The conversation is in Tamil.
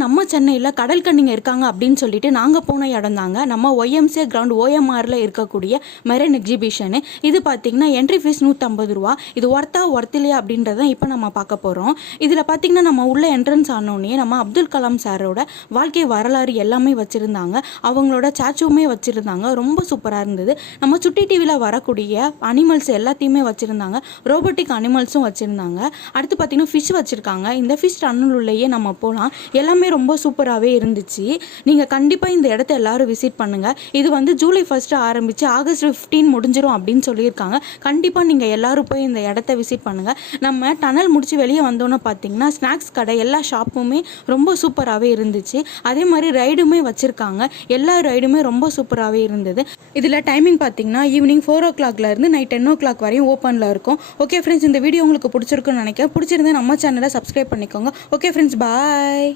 நம்ம சென்னையில் கடல் கன்னிங்க இருக்காங்க அப்படின்னு சொல்லிட்டு நாங்கள் போன இடம் தாங்க நம்ம ஒய்எம்சிஏ கிரவுண்ட் ஓஎம்ஆரில் இருக்கக்கூடிய மெரைன் எக்ஸிபிஷனு. இது பார்த்தீங்கன்னா என்ட்ரி ஃபீஸ் 150 ரூபா. இது ஒர்த்தில்லையா அப்படின்றத இப்போ நம்ம பார்க்க போகிறோம். இதில் பார்த்தீங்கன்னா நம்ம உள்ள என்ட்ரன்ஸ் ஆனோடனே நம்ம அப்துல் கலாம் சாரோட வாழ்க்கை வரலாறு எல்லாமே வச்சுருந்தாங்க. அவங்களோட ஸ்டாச்சுவுமே வச்சுருந்தாங்க. ரொம்ப சூப்பராக இருந்தது. நம்ம சுட்டி டிவியில் வரக்கூடிய அனிமல்ஸ் எல்லாத்தையுமே வச்சுருந்தாங்க. ரோபோட்டிக் அனிமல்ஸும் வச்சுருந்தாங்க. அடுத்து பார்த்தீங்கன்னா ஃபிஷ் வச்சுருக்காங்க. இந்த ஃபிஷ் டன்னுள்ளேயே நம்ம போகலாம். எல்லாமே ரொம்ப சூப்பராகவே இருந்துச்சு. நீங்கள் கண்டிப்பாக இந்த இடத்த எல்லாரும் விசிட் பண்ணுங்கள். இது வந்து ஜூலை 1 ஆரம்பித்து ஆகஸ்ட் 15 முடிஞ்சிடும் அப்படின்னு சொல்லியிருக்காங்க. கண்டிப்பாக நீங்கள் எல்லாரும் போய் இந்த இடத்த விசிட் பண்ணுங்கள். நம்ம டனல் முடிச்சு வெளியே வந்தோன்னே பார்த்தீங்கன்னா ஸ்நாக்ஸ் கடை எல்லா ஷாப்புமே ரொம்ப சூப்பராகவே இருந்துச்சு. அதே மாதிரி ரைடுமே வச்சுருக்காங்க. எல்லா ரைடுமே ரொம்ப சூப்பராகவே இருந்தது. இதில் டைமிங் பார்த்தீங்கன்னா ஈவினிங் 4 o'clockலேருந்து நைட் 10 o'clock வரையும் ஓப்பனில் இருக்கும். ஓகே ஃப்ரெண்ட்ஸ், இந்த வீடியோ உங்களுக்கு பிடிச்சிருக்குன்னு நினைக்கிறேன். பிடிச்சிருந்தா நம்ம சேனலை சப்ஸ்கிரைப் பண்ணிக்கோங்க. ஓகே ஃப்ரெண்ட்ஸ், பாய்.